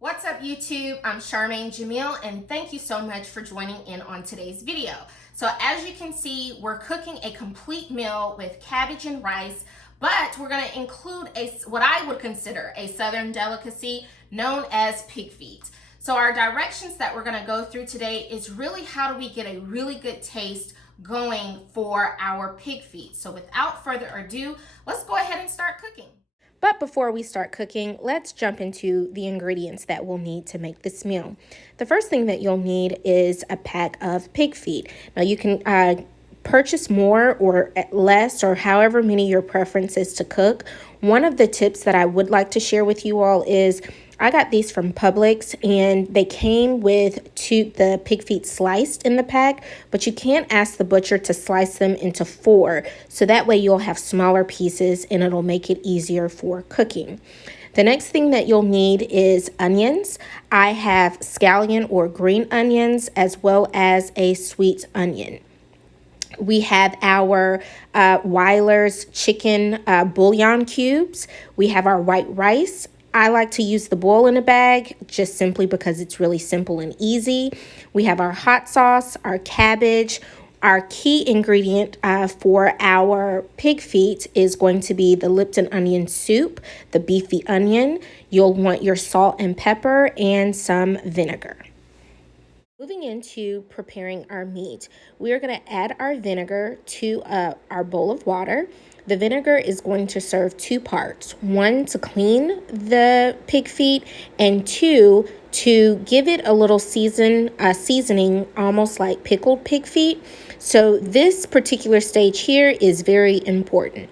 What's up YouTube? I'm Charmaine Jamil and thank you so much for joining in on today's video. So as you can see, we're cooking a complete meal with cabbage and rice, but we're going to include what I would consider a southern delicacy known as pig feet. So our directions that we're going to go through today is really how do we get a really good taste going for our pig feet. So without further ado, let's go ahead and start cooking. But before we start cooking, let's jump into the ingredients that we'll need to make this meal. The first thing that you'll need is a pack of pig feet. Now you can purchase more or less or however many your preference is to cook. One of the tips that I would like to share with you all is I got these from Publix and they came with the pig feet sliced in the pack, but you can't ask the butcher to slice them into 4. So that way you'll have smaller pieces and it'll make it easier for cooking. The next thing that you'll need is onions. I have scallion or green onions as well as a sweet onion. We have our Weiler's chicken bouillon cubes. We have our white rice. I like to use the boil in a bag just simply because it's really simple and easy. We have our hot sauce, our cabbage. Our key ingredient for our pig feet is going to be the Lipton onion soup, the beefy onion. You'll want your salt and pepper and some vinegar. Moving into preparing our meat, we are going to add our vinegar to our bowl of water. The vinegar is going to serve 2 parts. 1, to clean the pig feet, and 2, to give it a little seasoning, almost like pickled pig feet. So this particular stage here is very important.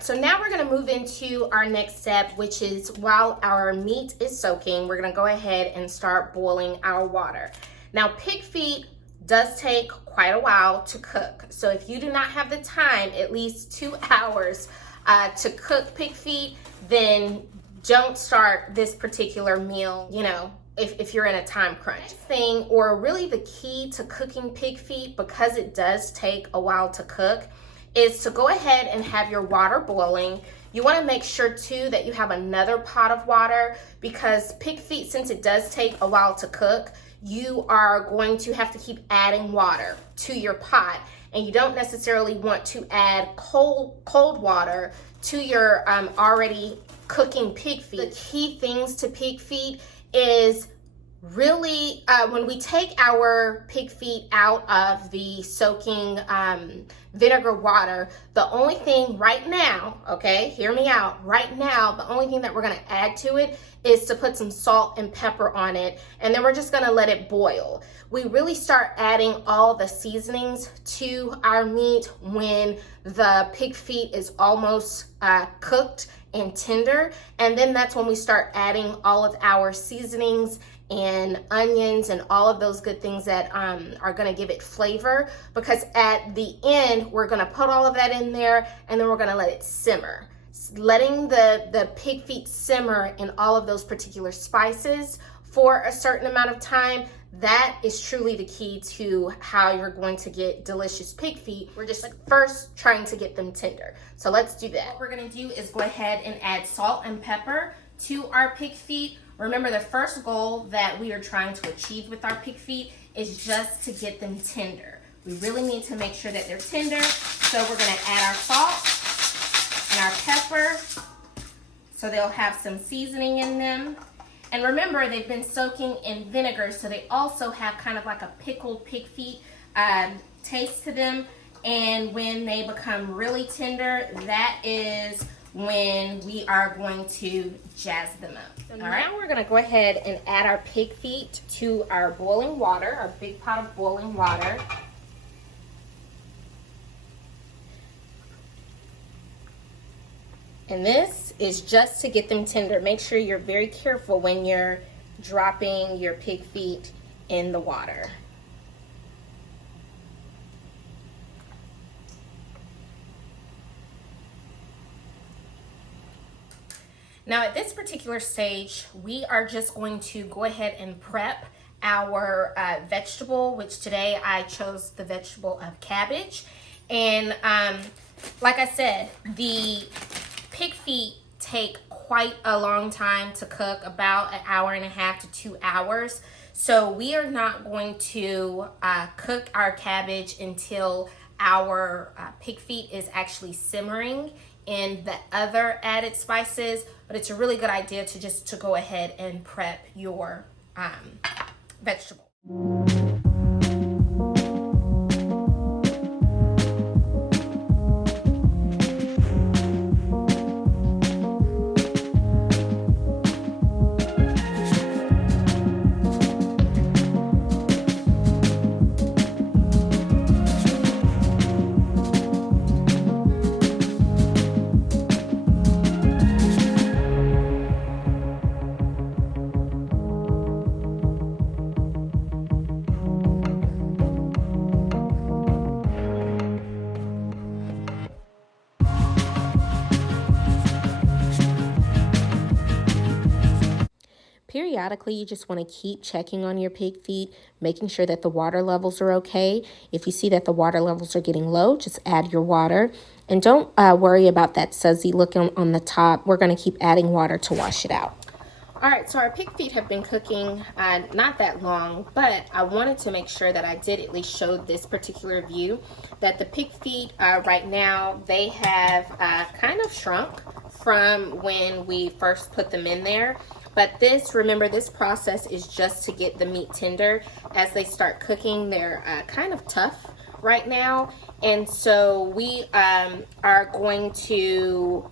So now we're going to move into our next step, which is while our meat is soaking, we're going to go ahead and start boiling our water. Now, pig feet does take quite a while to cook. So if you do not have the time, at least 2 hours to cook pig feet, then don't start this particular meal, if you're in a time crunch. Thing, or really the key to cooking pig feet, because it does take a while to cook, is to go ahead and have your water boiling. You want to make sure too that you have another pot of water, because pig feet, since it does take a while to cook, you are going to have to keep adding water to your pot, and you don't necessarily want to add cold water to your already cooking pig feet. The key things to pig feet is really when we take our pig feet out of the soaking vinegar water, the only thing right now, okay, hear me out, right now, the only thing that we're going to add to it is to put some salt and pepper on it, and then we're just going to let it boil. We really start adding all the seasonings to our meat when the pig feet is almost cooked and tender, and then that's when we start adding all of our seasonings and onions and all of those good things that are going to give it flavor, because at the end we're going to put all of that in there and then we're going to let it simmer. Letting the pig feet simmer in all of those particular spices for a certain amount of time, that is truly the key to how you're going to get delicious pig feet. We're just first trying to get them tender. So let's do that. What we're going to do is go ahead and add salt and pepper to our pig feet. Remember, the first goal that we are trying to achieve with our pig feet is just to get them tender. We really need to make sure that they're tender. So we're going to add our salt and our pepper so they'll have some seasoning in them. And remember, they've been soaking in vinegar, so they also have kind of like a pickled pig feet taste to them. And when they become really tender, that is when we are going to jazz them up. So now we're going to go ahead and add our pig feet to our boiling water, our big pot of boiling water. And this is just to get them tender. Make sure you're very careful when you're dropping your pig feet in the water. Now at this particular stage, we are just going to go ahead and prep our vegetable, which today I chose the vegetable of cabbage. And like I said, the pig feet take quite a long time to cook, about 1.5 hours to 2 hours. So we are not going to cook our cabbage until our pig feet is actually simmering in the other added spices, but it's a really good idea to go ahead and prep your vegetable. Periodically, you just want to keep checking on your pig feet, making sure that the water levels are okay. If you see that the water levels are getting low, just add your water. And don't worry about that sudsy look on the top. We're going to keep adding water to wash it out. All right, so our pig feet have been cooking not that long, but I wanted to make sure that I did at least show this particular view, that the pig feet right now, they have kind of shrunk from when we first put them in there. But remember, this process is just to get the meat tender. As they start cooking, they're kind of tough right now. And so we are going to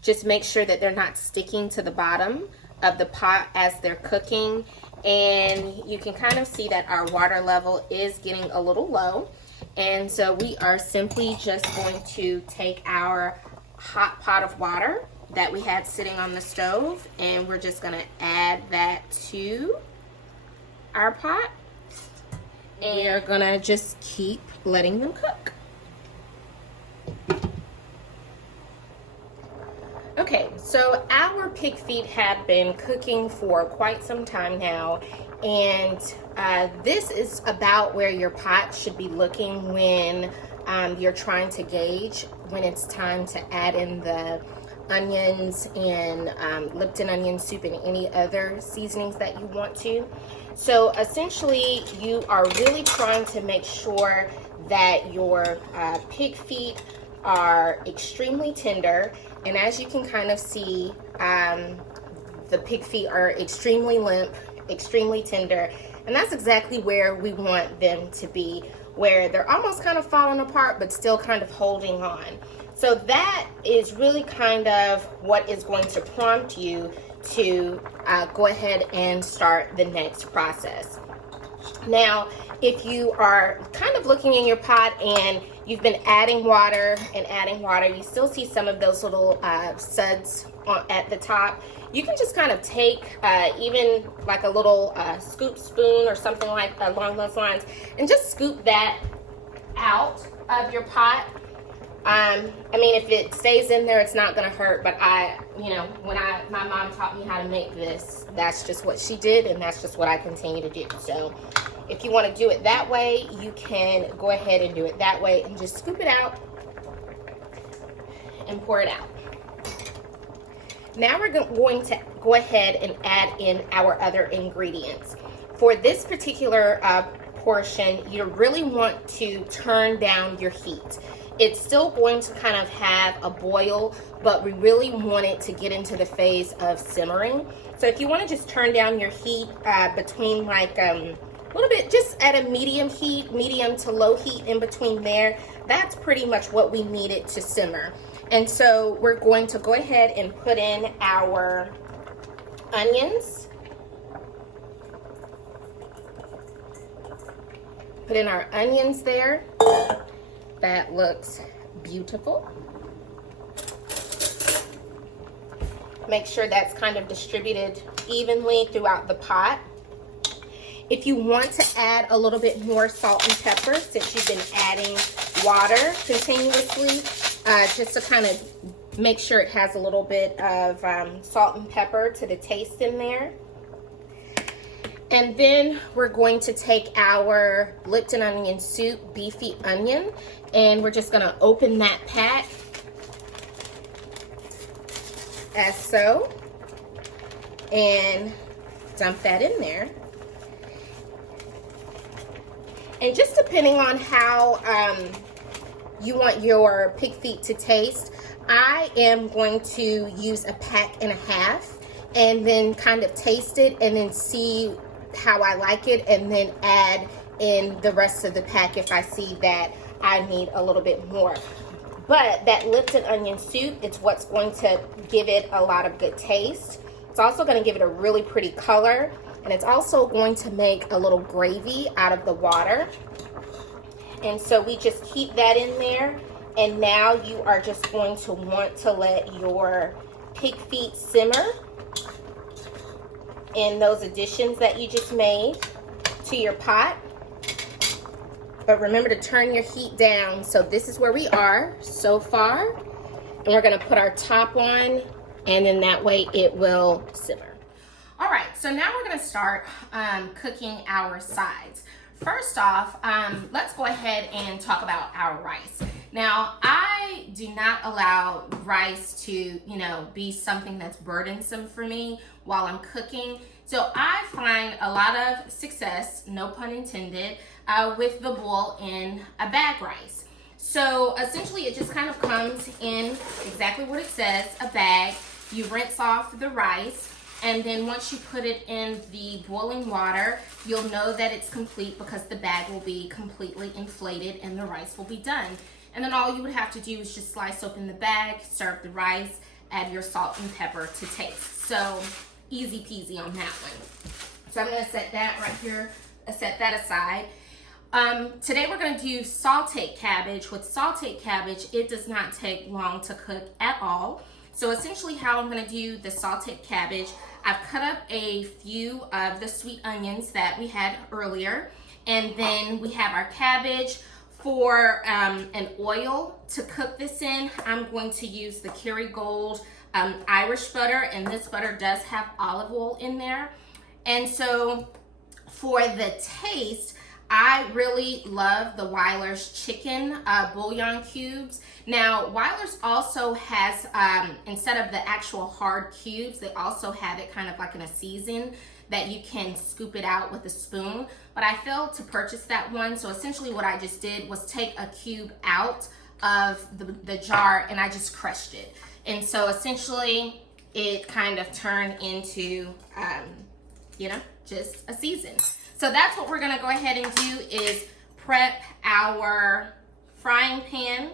just make sure that they're not sticking to the bottom of the pot as they're cooking. And you can kind of see that our water level is getting a little low. And so we are simply just going to take our hot pot of water that we had sitting on the stove, and we're just gonna add that to our pot, and we're gonna just keep letting them cook. Okay, so our pig feet have been cooking for quite some time now, and this is about where your pot should be looking when you're trying to gauge when it's time to add in the onions and Lipton onion soup and any other seasonings that you want to. So essentially, you are really trying to make sure that your pig feet are extremely tender. And as you can kind of see, the pig feet are extremely limp, extremely tender. And that's exactly where we want them to be, where they're almost kind of falling apart, but still kind of holding on. So that is really kind of what is going to prompt you to go ahead and start the next process. Now, if you are kind of looking in your pot and you've been adding water and adding water, you still see some of those little suds at the top. You can just kind of take even like a little scoop spoon or something like along those lines and just scoop that out of your pot. I mean, if it stays in there, it's not gonna hurt, but when my mom taught me how to make this, that's just what she did, and that's just what I continue to do. So if you wanna do it that way, you can go ahead and do it that way and just scoop it out and pour it out. Now we're going to go ahead and add in our other ingredients. For this particular portion, you really want to turn down your heat. It's still going to kind of have a boil, but we really want it to get into the phase of simmering. So if you want to just turn down your heat between like a little bit, just at a medium heat, medium to low heat in between there, that's pretty much what we need it to simmer. And so we're going to go ahead and put in our onions. Put in our onions there. That looks beautiful. Make sure that's kind of distributed evenly throughout the pot. If you want to add a little bit more salt and pepper, since you've been adding water continuously, just to kind of make sure it has a little bit of salt and pepper to the taste in there. And then we're going to take our Lipton onion soup, beefy onion, and we're just gonna open that pack as so, and dump that in there. And just depending on how you want your pig feet to taste, I am going to use a pack and a half and then kind of taste it and then see how I like it, and then add in the rest of the pack if I see that I need a little bit more. But that Lipton onion soup, it's what's going to give it a lot of good taste. It's also going to give it a really pretty color, and it's also going to make a little gravy out of the water. And so we just keep that in there, and now you are just going to want to let your pig feet simmer in those additions that you just made to your pot. But remember to turn your heat down. So this is where we are so far, and we're gonna put our top on, and then that way it will simmer. All right, so now we're gonna start cooking our sides. First off, let's go ahead and talk about our rice. Now, I do not allow rice to, you know, be something that's burdensome for me while I'm cooking. So I find a lot of success, no pun intended, with the boil in a bag rice. So essentially it just kind of comes in exactly what it says, a bag. You rinse off the rice, and then once you put it in the boiling water, you'll know that it's complete because the bag will be completely inflated and the rice will be done. And then all you would have to do is just slice open the bag, serve the rice, add your salt and pepper to taste. So easy peasy on that one. So I'm gonna set that right here, set that aside. Today we're gonna do sauteed cabbage. With sauteed cabbage, it does not take long to cook at all. So essentially how I'm gonna do the sauteed cabbage, I've cut up a few of the sweet onions that we had earlier, and then we have our cabbage. For an oil to cook this in, I'm going to use the Kerrygold Irish butter, and this butter does have olive oil in there. And so for the taste, I really love the Weiler's chicken bouillon cubes. Now, Weiler's also has, instead of the actual hard cubes, they also have it kind of like in a season that you can scoop it out with a spoon. But I failed to purchase that one, so essentially what I just did was take a cube out of the jar and I just crushed it. And so essentially it kind of turned into, you know, just a season. So that's what we're gonna go ahead and do, is prep our frying pan.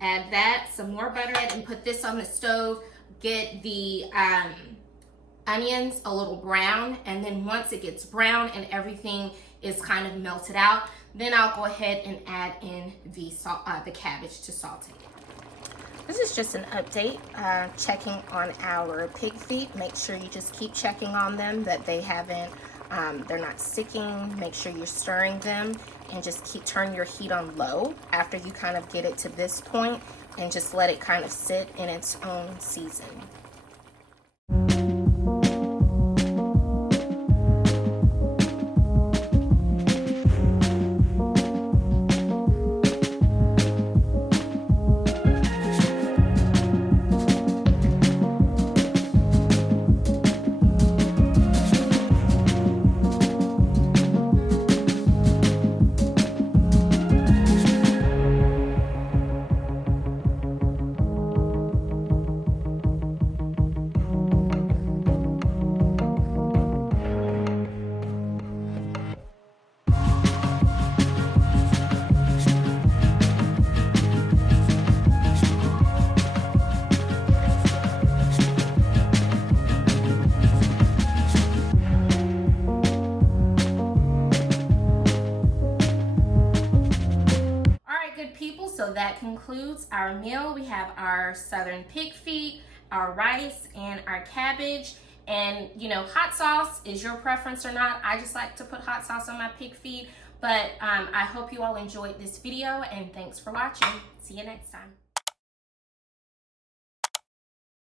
Add that, some more butter, and put this on the stove. Get the onions a little brown, and then once it gets brown and everything is kind of melted out, then I'll go ahead and add in the cabbage to saute. This is just an update, checking on our pig feet. Make sure you just keep checking on them, that they haven't, they're not sticking. Make sure you're stirring them, and just turn your heat on low after you kind of get it to this point, and just let it kind of sit in its own season. good people, so that concludes our meal. We have our southern pig feet, our rice, and our cabbage. And you know, hot sauce is your preference or not. I just like to put hot sauce on my pig feet. But I hope you all enjoyed this video, and thanks for watching. See you next time.